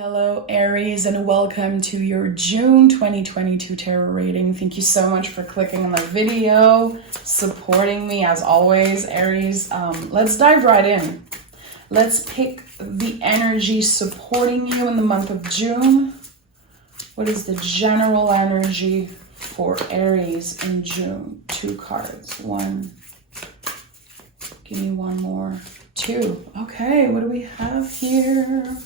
Hello, Aries, and welcome to your June 2022 tarot reading. Thank you so much for clicking on the video, supporting me as always, Aries. Let's dive right in. Let's pick the energy supporting you in the month of June. What is the general energy for Aries in June? 2 cards. 1. Give me one more. 2. Okay, what do we have here?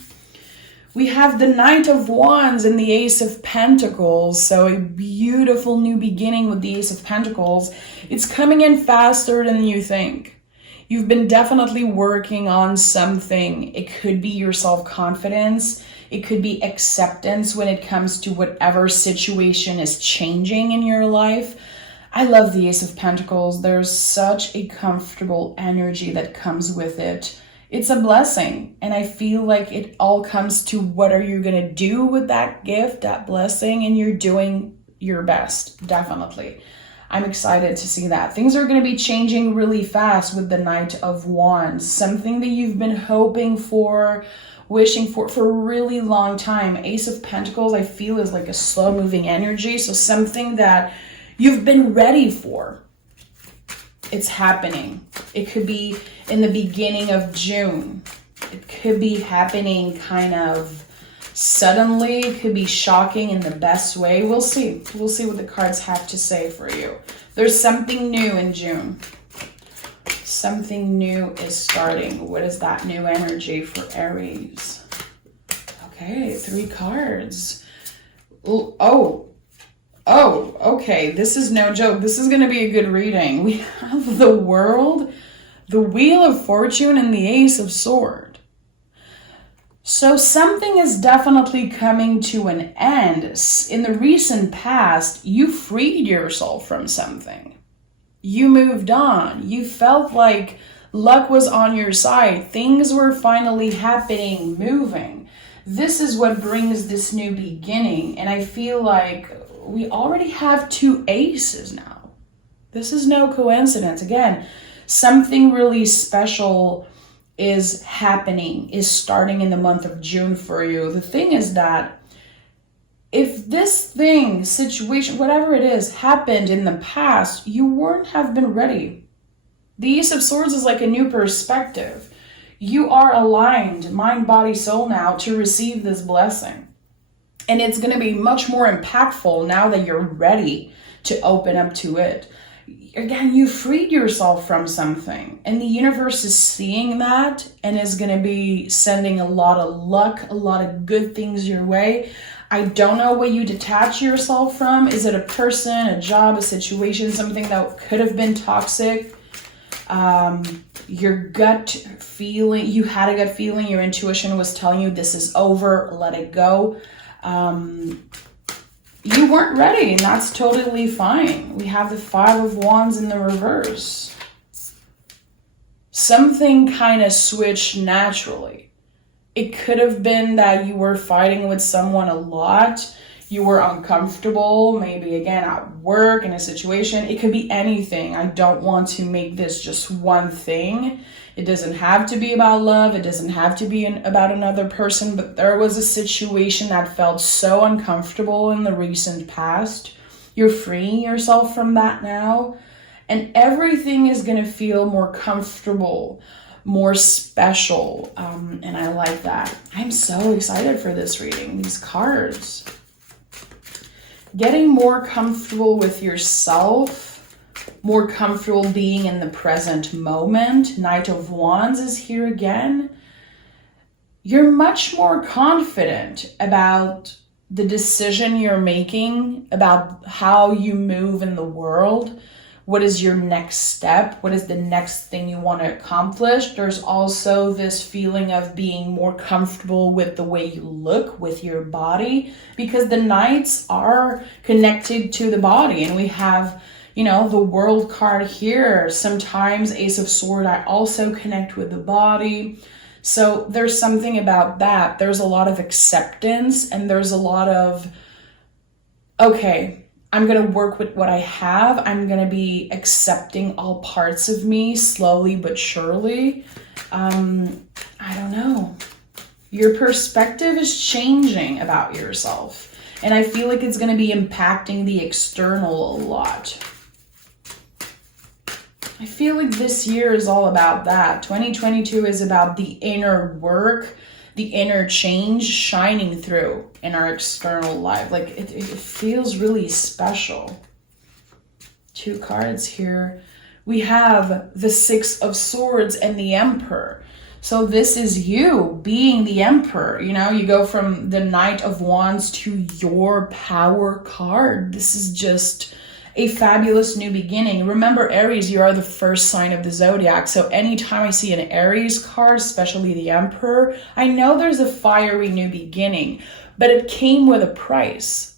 We have the Knight of Wands and the Ace of Pentacles. So a beautiful new beginning with the Ace of Pentacles. It's coming in faster than you think. You've been definitely working on something. It could be your self-confidence. It could be acceptance when it comes to whatever situation is changing in your life. I love the Ace of Pentacles. There's such a comfortable energy that comes with it. It's a blessing, and I feel like it all comes to what are you going to do with that gift, that blessing, and you're doing your best, definitely. I'm excited to see that. Things are going to be changing really fast with the Knight of Wands, something that you've been hoping for, wishing for a really long time. Ace of Pentacles, I feel, is like a slow-moving energy, so something that you've been ready for. It's happening. It could be in the beginning of June. It could be happening kind of suddenly. It could be shocking in the best way. We'll see. We'll see what the cards have to say for you. There's something new in June. Something new is starting. What is that new energy for Aries? Okay, 3 cards. Oh, okay, this is no joke. This is going to be a good reading. We have the World, the Wheel of Fortune, and the Ace of Swords. So something is definitely coming to an end. In the recent past, you freed yourself from something. You moved on. You felt like luck was on your side. Things were finally happening, moving. This is what brings this new beginning, and I feel like we already have 2 aces now. This is no coincidence. Again, something really special is happening, is starting in the month of June for you. The thing is that if this thing, situation, whatever it is, happened in the past, you wouldn't have been ready. The Ace of Swords is like a new perspective. You are aligned, mind, body, soul now to receive this blessing. And it's going to be much more impactful now that you're ready to open up to it. Again, you freed yourself from something, and the universe is seeing that and is going to be sending a lot of luck, a lot of good things your way. I don't know what you detach yourself from. Is it a person, a job, a situation, something that could have been toxic? Your gut feeling, you had a gut feeling, your intuition was telling you this is over, let it go. You weren't ready, and that's totally fine. We have the 5 of Wands in the reverse. Something kind of switched naturally. It could have been that you were fighting with someone a lot. You were uncomfortable, maybe again at work, in a situation. It could be anything. I don't want to make this just one thing. It doesn't have to be about love. It doesn't have to be about another person, but there was a situation that felt so uncomfortable in the recent past. You're freeing yourself from that now, and everything is going to feel more comfortable, more special, and I like that. I'm so excited for this reading, these cards. Getting more comfortable with yourself, more comfortable being in the present moment. Knight of Wands is here again. You're much more confident about the decision you're making, about how you move in the world. What is your next step? What is the next thing you want to accomplish? There's also this feeling of being more comfortable with the way you look, with your body, because the Knights are connected to the body, and we have, you know, the World card here. Sometimes Ace of Swords, I also connect with the body. So there's something about that. There's a lot of acceptance, and there's a lot of, okay, I'm going to work with what I have. I'm going to be accepting all parts of me slowly but surely. I don't know. Your perspective is changing about yourself. And I feel like it's going to be impacting the external a lot. I feel like this year is all about that. 2022 is about the inner work, the inner change shining through in our external life. Like it feels really special. 2 cards here. We have the 6 of Swords and the Emperor. So this is you being the Emperor. You know, you go from the Knight of Wands to your power card. This is just a fabulous new beginning. Remember, Aries, you are the first sign of the zodiac. So anytime I see an Aries card, especially the Emperor, I know there's a fiery new beginning, but it came with a price.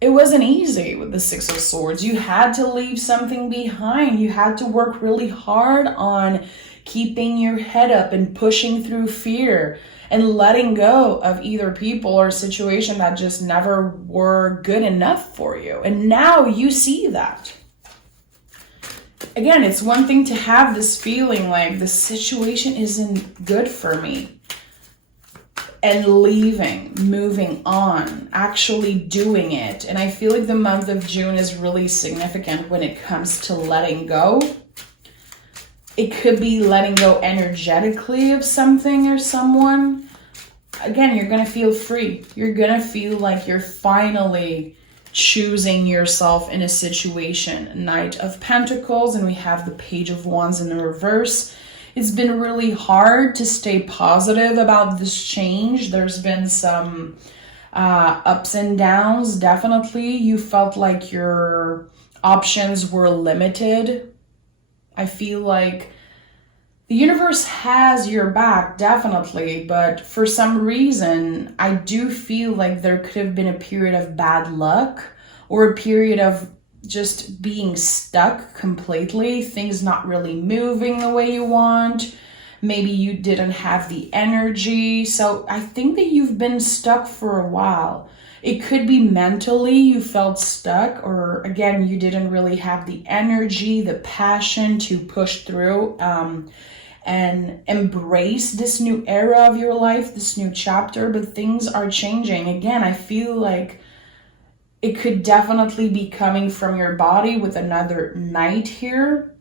It wasn't easy with the 6 of Swords. You had to leave something behind. You had to work really hard on keeping your head up and pushing through fear and letting go of either people or situation that just never were good enough for you. And now you see that. Again, it's one thing to have this feeling like the situation isn't good for me. And leaving, moving on, actually doing it. And I feel like the month of June is really significant when it comes to letting go. It could be letting go energetically of something or someone. Again, you're going to feel free. You're going to feel like you're finally choosing yourself in a situation. Knight of Pentacles, and we have the Page of Wands in the reverse. It's been really hard to stay positive about this change. There's been some ups and downs, definitely. You felt like your options were limited. I feel like the universe has your back, definitely, but for some reason, I do feel like there could have been a period of bad luck or a period of just being stuck completely, things not really moving the way you want. Maybe you didn't have the energy. So I think that you've been stuck for a while. It could be mentally you felt stuck, or again, you didn't really have the energy, the passion to push through and embrace this new era of your life, this new chapter, but things are changing. Again, I feel like it could definitely be coming from your body with another Knight here.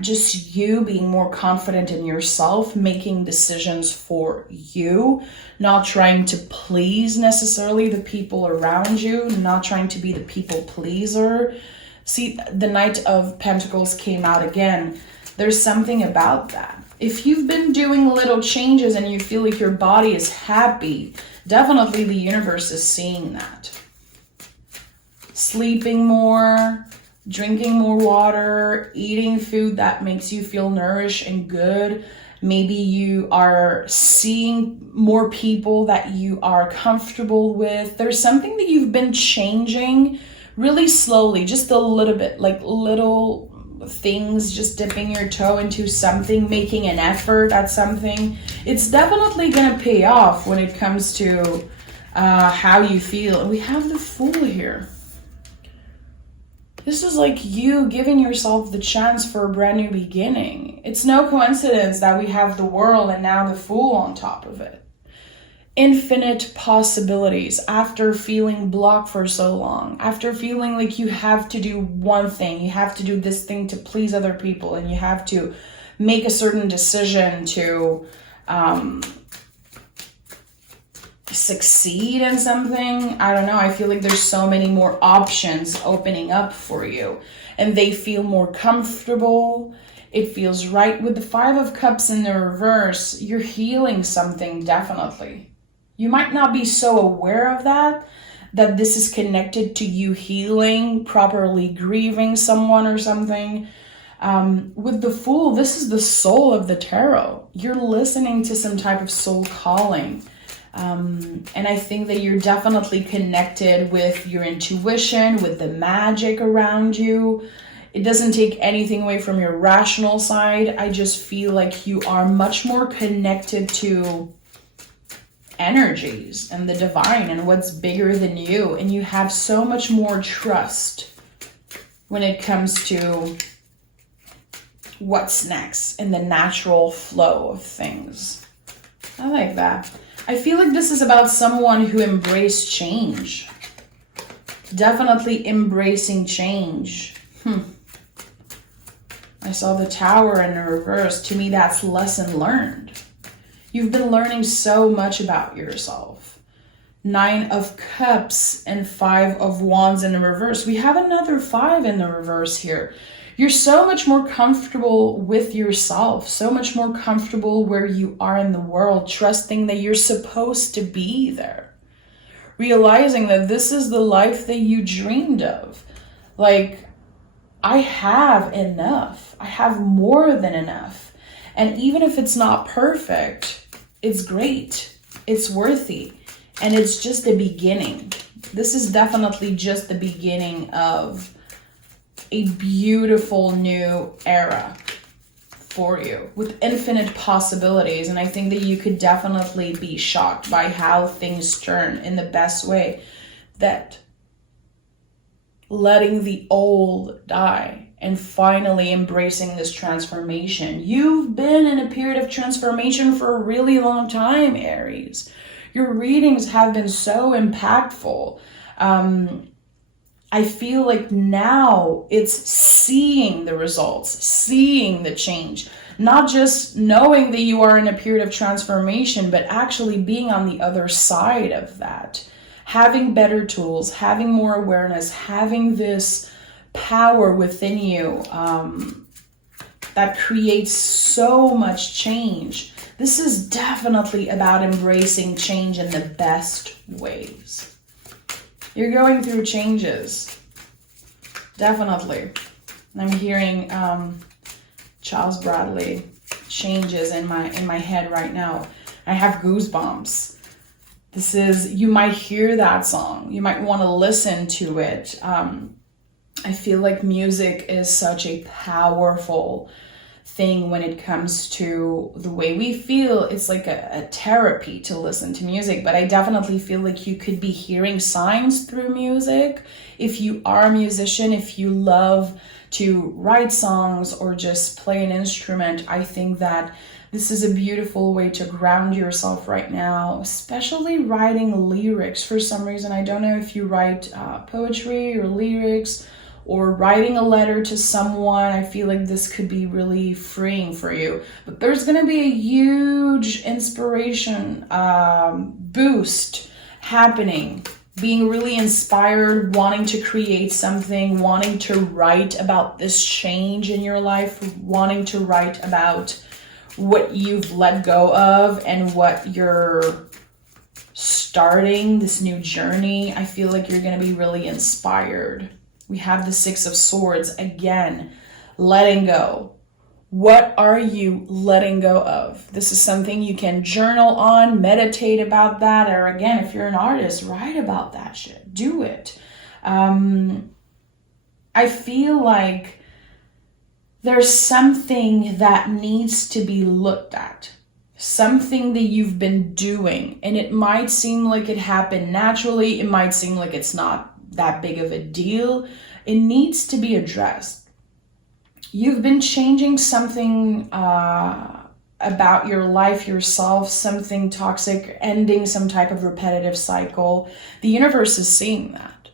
Just you being more confident in yourself, making decisions for you, not trying to please necessarily the people around you, not trying to be the people pleaser. See, the Knight of Pentacles came out again. There's something about that. If you've been doing little changes and you feel like your body is happy, definitely the universe is seeing that. Sleeping more, drinking more water, eating food that makes you feel nourished and good. Maybe you are seeing more people that you are comfortable with. There's something that you've been changing really slowly, just a little bit, like little things, just dipping your toe into something, making an effort at something. It's definitely going to pay off when it comes to how you feel. And we have the Fool here. This is like you giving yourself the chance for a brand new beginning. It's no coincidence that we have the World and now the Fool on top of it. Infinite possibilities after feeling blocked for so long, after feeling like you have to do one thing, you have to do this thing to please other people, and you have to make a certain decision to succeed in something. I don't know. I feel like there's so many more options opening up for you, and they feel more comfortable. It feels right. With the 5 of Cups in the reverse, you're healing something, definitely. You might not be so aware of that this is connected to you healing, properly grieving someone or something. With the Fool, this is the soul of the tarot. You're listening to some type of soul calling. And I think that you're definitely connected with your intuition, with the magic around you. It doesn't take anything away from your rational side. I just feel like you are much more connected to energies and the divine and what's bigger than you. And you have so much more trust when it comes to what's next in the natural flow of things. I like that. I feel like this is about someone who embraced change. Definitely embracing change. I saw the Tower in the reverse. To me, that's lesson learned. You've been learning so much about yourself. 9 of Cups and 5 of Wands in the reverse. We have another 5 in the reverse here. You're so much more comfortable with yourself, so much more comfortable where you are in the world, trusting that you're supposed to be there. Realizing that this is the life that you dreamed of. Like, I have enough. I have more than enough. And even if it's not perfect, it's great. It's worthy. And it's just the beginning. This is definitely just the beginning of a beautiful new era for you with infinite possibilities. And I think that you could definitely be shocked by how things turn in the best way. That letting the old die and finally embracing this transformation. You've been in a period of transformation for a really long time, Aries. Your readings have been so impactful. I feel like now it's seeing the results, seeing the change, not just knowing that you are in a period of transformation, but actually being on the other side of that, having better tools, having more awareness, having this power within you that creates so much change. This is definitely about embracing change in the best ways. You're going through changes. Definitely. I'm hearing Charles Bradley changes in my head right now. I have goosebumps. This is, you might hear that song. You might want to listen to it. I feel like music is such a powerful thing when it comes to the way we feel. It's like a therapy to listen to music, but I definitely feel like you could be hearing signs through music. If you are a musician, if you love to write songs or just play an instrument, I think that this is a beautiful way to ground yourself right now, especially writing lyrics. For some reason, I don't know if you write poetry or lyrics, or writing a letter to someone. I feel like this could be really freeing for you. But there's going to be a huge inspiration boost happening. Being really inspired, wanting to create something, wanting to write about this change in your life, wanting to write about what you've let go of and what you're starting, this new journey. I feel like you're going to be really inspired. We have the 6 of Swords again, letting go. What are you letting go of? This is something you can journal on, meditate about that, or again, if you're an artist, write about that shit. Do it. I feel like there's something that needs to be looked at. Something that you've been doing, and it might seem like it happened naturally. It might seem like it's not that big of a deal. It needs to be addressed. You've been changing something about your life, yourself, something toxic, ending some type of repetitive cycle. The universe is seeing that.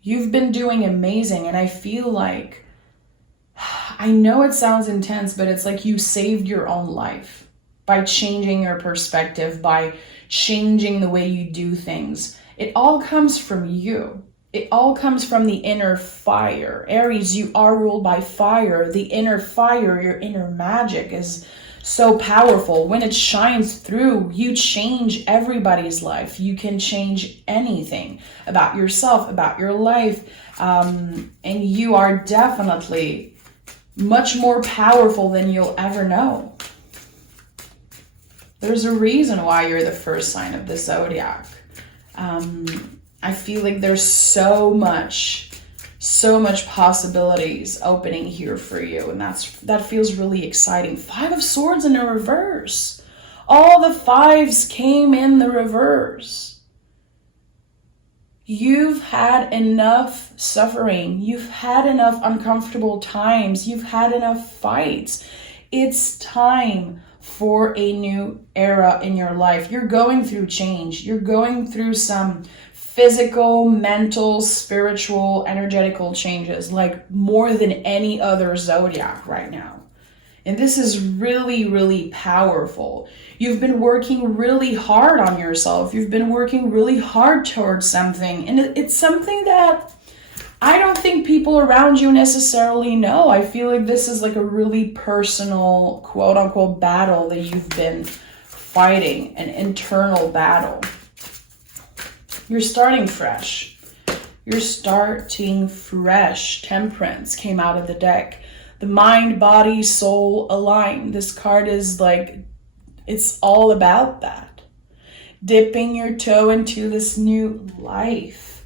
You've been doing amazing, and I feel like, I know it sounds intense, but it's like you saved your own life by changing your perspective, by changing the way you do things. It all comes from you. It all comes from the inner fire. Aries, you are ruled by fire. The inner fire, your inner magic is so powerful. When it shines through, you change everybody's life. You can change anything about yourself, about your life. And you are definitely much more powerful than you'll ever know. There's a reason why you're the first sign of the zodiac. I feel like there's so much possibilities opening here for you, and that feels really exciting. 5 of Swords in the reverse. All the 5s came in the reverse. You've had enough suffering. You've had enough uncomfortable times. You've had enough fights. It's time for a new era in your life. You're going through change. You're going through some physical, mental, spiritual, energetical changes, like more than any other zodiac right now. And this is really, really powerful. You've been working really hard on yourself. You've been working really hard towards something. And it's something that I don't think people around you necessarily know. I feel like this is like a really personal, quote unquote, battle that you've been fighting, an internal battle. You're starting fresh. You're starting fresh. Temperance came out of the deck. The mind, body, soul align. This card is like, it's all about that. Dipping your toe into this new life.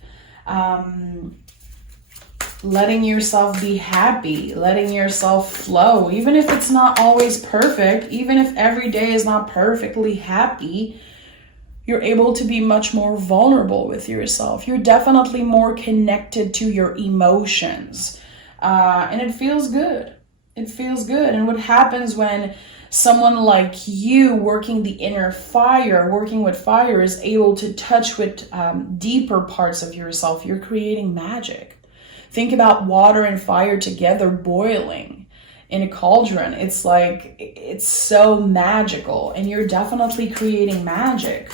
Letting yourself be happy. Letting yourself flow. Even if it's not always perfect. Even if every day is not perfectly happy. You're able to be much more vulnerable with yourself. You're definitely more connected to your emotions. And it feels good. It feels good. And what happens when someone like you working the inner fire, working with fire, is able to touch with deeper parts of yourself, you're creating magic. Think about water and fire together boiling in a cauldron. It's like, it's so magical, and you're definitely creating magic.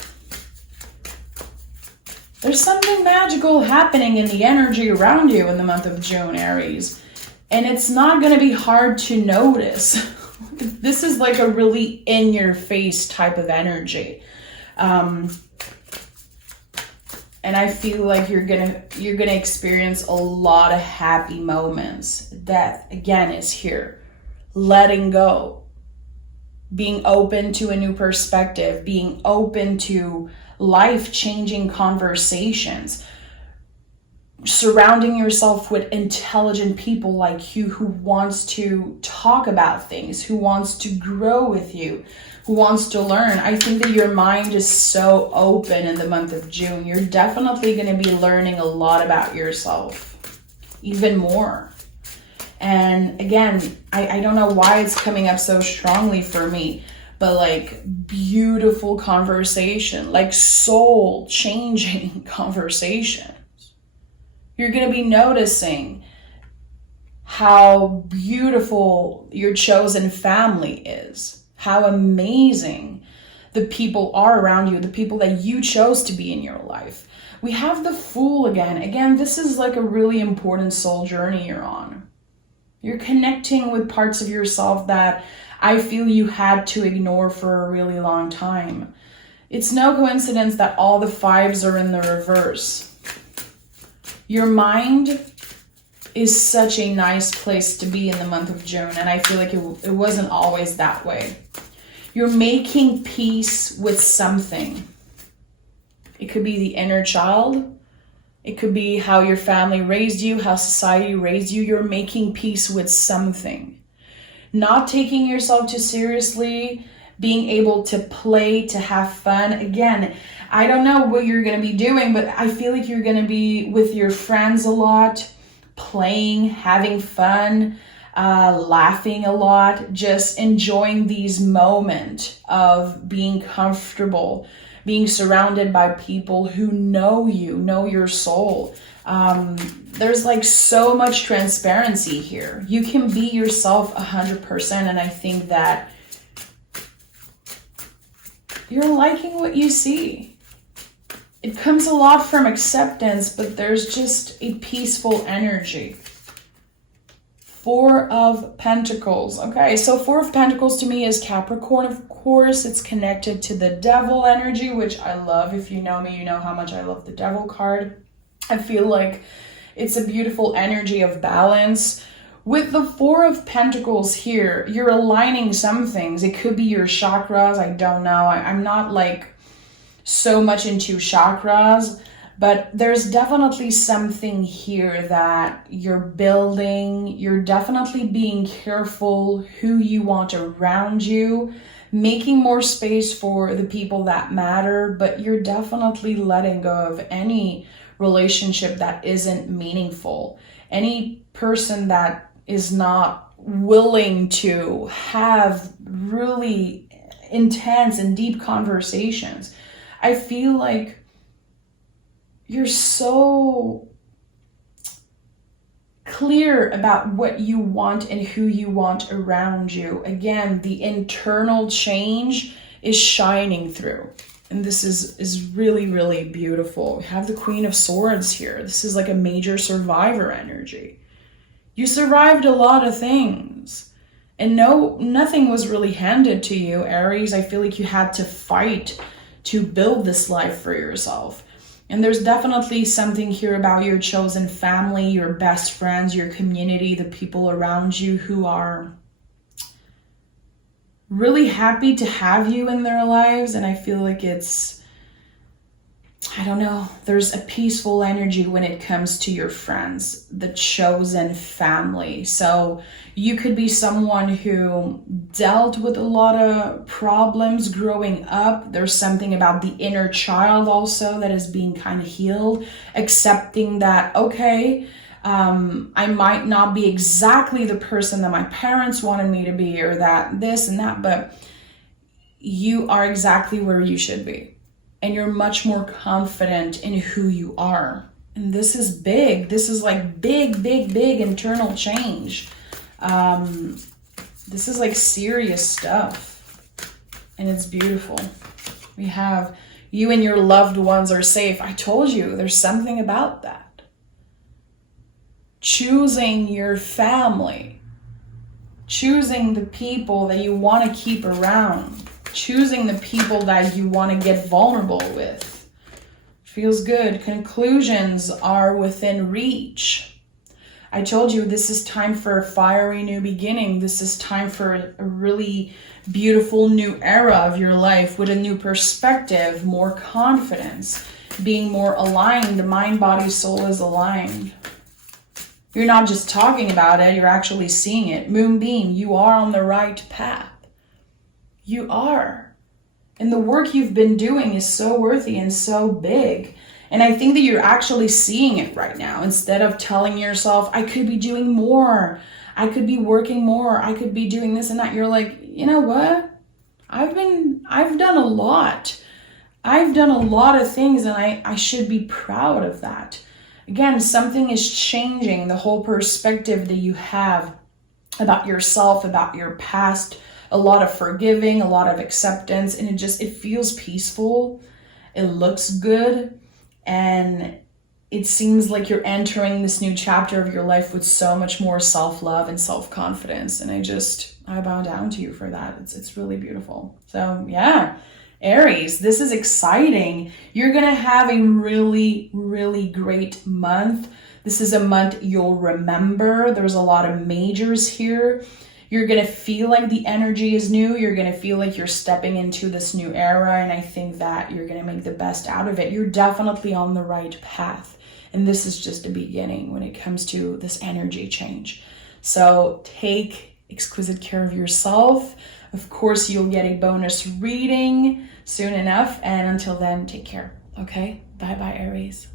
There's something magical happening in the energy around you in the month of June, Aries. And it's not going to be hard to notice. This is like a really in-your-face type of energy. And I feel like you're gonna experience a lot of happy moments. Death, again, is here. Letting go. Being open to a new perspective. Being open to life-changing conversations. Surrounding yourself with intelligent people like you who wants to talk about things, who wants to grow with you, who wants to learn. I think that your mind is so open in the month of June. You're definitely going to be learning a lot about yourself, even more. And again, I don't know why it's coming up so strongly for me, but like beautiful conversation, like soul changing conversation. You're going to be noticing how beautiful your chosen family is, how amazing the people are around you, the people that you chose to be in your life. We have the Fool again. Again, this is like a really important soul journey you're on. You're connecting with parts of yourself that I feel you had to ignore for a really long time. It's no coincidence that all the fives are in the reverse. Your mind is such a nice place to be in the month of June, and I feel like it wasn't always that way. You're making peace with something. It could be the inner child. It could be how your family raised you, how society raised you. You're making peace with something. Not taking yourself too seriously, being able to play, to have fun. Again, I don't know what you're going to be doing, but I feel like you're going to be with your friends a lot, playing, having fun, laughing a lot, just enjoying these moments of being comfortable, being surrounded by people who know you, know your soul. There's like so much transparency here. You can be yourself 100%, and I think that you're liking what you see. It comes a lot from acceptance, but there's just a peaceful energy. Four of Pentacles. Okay, so Four of Pentacles to me is Capricorn, of course. It's connected to the Devil energy, which I love. If you know me, you know how much I love the Devil card. I feel like it's a beautiful energy of balance. With the Four of Pentacles here, you're aligning some things. It could be your chakras. I don't know. I'm not like so much into chakras, but there's definitely something here that you're building. You're definitely being careful who you want around you, making more space for the people that matter, but you're definitely letting go of any relationship that isn't meaningful. Any person that is not willing to have really intense and deep conversations. I feel like you're so clear about what you want and who you want around you. Again, the internal change is shining through. And this is really, really beautiful. We have the Queen of Swords here. This is like a major survivor energy. You survived a lot of things. And nothing was really handed to you, Aries. I feel like you had to fight to build this life for yourself. And there's definitely something here about your chosen family, your best friends, your community, the people around you who are really happy to have you in their lives. And I feel like it's, I don't know, there's a peaceful energy when it comes to your friends, the chosen family. So you could be someone who dealt with a lot of problems growing up. There's something about the inner child also that is being kind of healed, accepting that, okay, I might not be exactly the person that my parents wanted me to be, or that this and that, but you are exactly where you should be. And you're much more confident in who you are. And this is big. This is like big, big, big internal change. This is like serious stuff. And it's beautiful. We have you and your loved ones are safe. I told you, there's something about that. Choosing your family, choosing the people that you want to keep around, choosing the people that you want to get vulnerable with. Feels good. Conclusions are within reach. I told you this is time for a fiery new beginning. This is time for a really beautiful new era of your life with a new perspective, more confidence, being more aligned. The mind, body, soul is aligned. You're not just talking about it, you're actually seeing it. Moonbeam, you are on the right path. You are. And the work you've been doing is so worthy and so big. And I think that you're actually seeing it right now. Instead of telling yourself, I could be doing more, I could be working more, I could be doing this and that. You're like, you know what? I've done a lot. I've done a lot of things, and I should be proud of that. Again, something is changing, the whole perspective that you have about yourself, about your past, a lot of forgiving, a lot of acceptance, and it feels peaceful. It looks good, and it seems like you're entering this new chapter of your life with so much more self-love and self-confidence. And I bow down to you for that. It's really beautiful. So yeah. Aries, this is exciting. You're going to have a really, really great month. This is a month you'll remember. There's a lot of majors here. You're going to feel like the energy is new. You're going to feel like you're stepping into this new era. And I think that you're going to make the best out of it. You're definitely on the right path. And this is just a beginning when it comes to this energy change. So take exquisite care of yourself. Of course, you'll get a bonus reading soon enough. And until then, take care. Okay? Bye-bye, Aries.